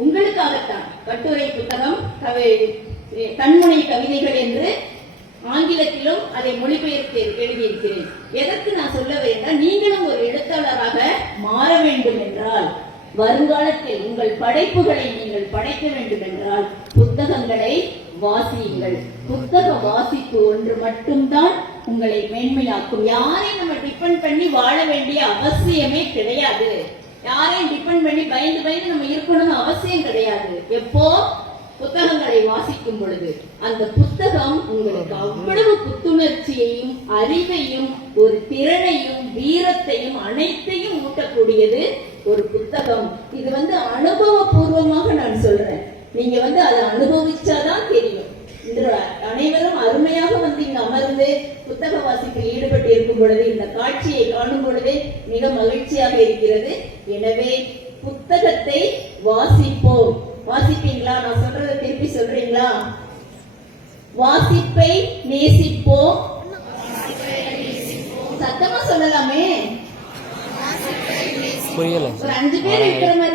உங்களுக்காகத்தான். கட்டுரை புத்தகம் கண்முனை கவிதைகள் என்று ஆங்கிலத்திலும் அதை மொழிபெயர்த்து எழுதியிருக்கிறேன். எதற்கு நான் சொல்ல வேண்டாம் நீங்களும் ஒரு எழுத்தாளராக மாற வேண்டும் என்றால் வருங்காலத்தில் உங்கள் படைப்புகளை நீங்கள் படைக்க வேண்டும் என்றால் புத்தகங்களை வாசியுங்கள். புத்தக வாசிப்பு ஒன்று மட்டும்தான் உங்களை மேன்மையாக்கும். யாரையும் நம்ம டிபெண்ட் பண்ணி வாழ வேண்டிய அவசியமே கிடையாது. யாரையும் டிபெண்ட் பண்ணி பயந்து பயந்து நம்ம இருக்கணும்னு அவசியம் கிடையாது. எப்போ? புத்தகங்களை வாசிக்கும் பொழுது. அந்த புத்தகம் உங்களுக்கு அவ்வளவு புத்துணர்ச்சியையும் அறிவையும் ஒரு திறனையும் வீரத்தையும் அனைத்தையும் ஊட்டக்கூடியது ஒரு புத்தகம். இது வந்து அனுபவபூர்வமாக நான் சொல்றேன். நீங்க வந்து அதை அனுபவிச்சாதான் தெரியும். அனைவரும் அருமையாக வந்து இங்க அமர்ந்து புத்தக வாசிப்பில் ஈடுபட்டு இருக்கும் பொழுது இந்த காட்சியை காணும் பொழுதே மிக மகிழ்ச்சி மகிழ்ச்சியாக இருக்கிறது. எனவே புத்தகத்தை வாசிப்போம். வாசிப்பீங்களா? நான் சொல்றதை திருப்பி சொல்றீங்களா? வாசிப்பை நேசிப்போம். சத்தமா சொல்லலாமே. புரியல. ஒரு அஞ்சு பேர் இருக்கிற மாதிரி